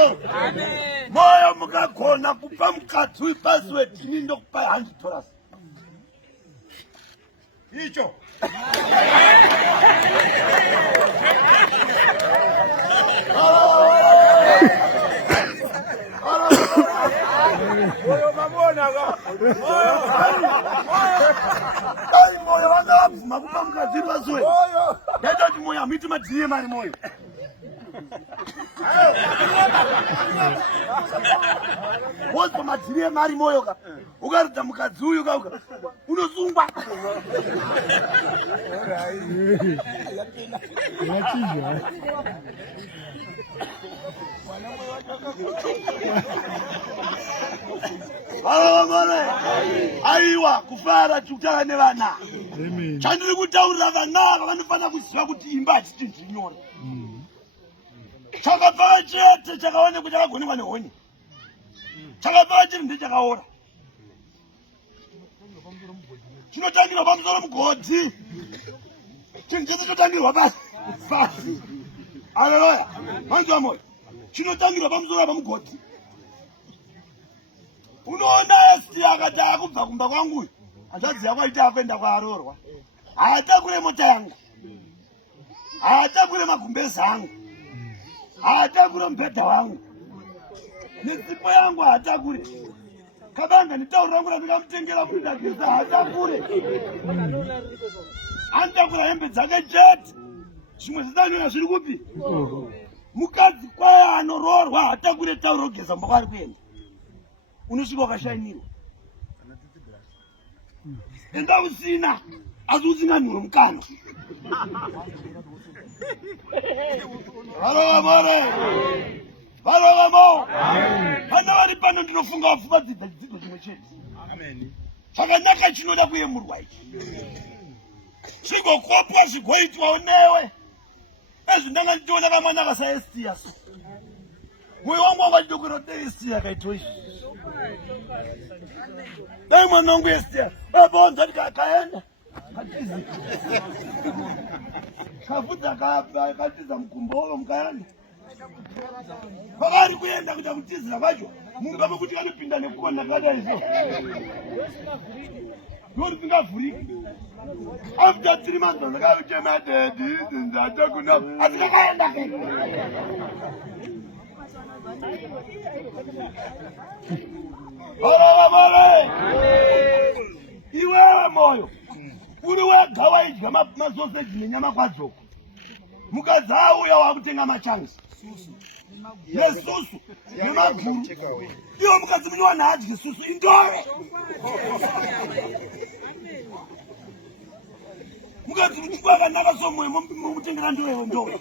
Amen. Moyo mukakona kupa mukadzi wepassword ini ndokupa $100. Icho. Moyo mamona ga. Moyo wanga abvuma kupa mukadzi wepassword. Ndati moyo amiti madhiye mari moyo. Wozwa madhiri emari moyo ka ukaridza mukadzi uyu ka unosungwa. Aiwa kufara chikutaka nevana. Chandiri kutaurira vana vanofana kuziva kuti imba hachiti nyore. Chakabva chete chakaonekwa chakagonekwa nehonye. Chakabva chiri ndechakaora. Chinotangirwa pamusoro mugodhi. Chinhu chese chotangirwa pasi. Haleluya. Manzwa moyo. Chinotangirwa pamusoro pamugodhi. Unoona Esti akati akubva kumba kwangu. Achaziva kwaita akuenda kwaarorwa. Haatakure mota yangu. Haatakure magumbezi angu. Haatakure mbedha wangu. Nesipo yangu haatakure. Kabanga nitauro rangu randikamutengera kundageza haatakure. Anotakura hembe dzake chete. Zvimwe zvisanyora zviri kupi? Mukadzi kwaya anororwa haatakure tauro rogeza mumba kwari kuenda. Unosvika wakashainirwa. Enda usina. Asi usinganhuro mukana. Varova vana vari pano ndinofunga vapfuva dzidzo zvimwe chete. Chakanaka chinoda kuyemurwa ichi. Zvigokopwa zvigoitwawo newe. Ezvi ndanga ndichiona kamwana kasaEstiya. Mwoyo wangu wakadokera Estiya akaitwa izvi. Dai mwana wangu Estiya baba wangu ati kaenda. Kafudza katiza mukumbo wavo mukayanda. Pakari kuenda kuita kutizira kwacho. Munhu baba kuti kanopinda nekukona kadai so. Ndozi singavhuriki. After 3 months ndakachema dedi ndatakuna. Asi kakaenda ke. Baba. Iwewe moyo. Uri wega waidya masoseji nenyama kwadzoko. Mukadzi auya wakutenga machanzi. Nesusu nemaguru. Iwo mukadzi munowana hadyi susu indore. Mukadzi muchikwa akanaka somwe mumutengera ndore.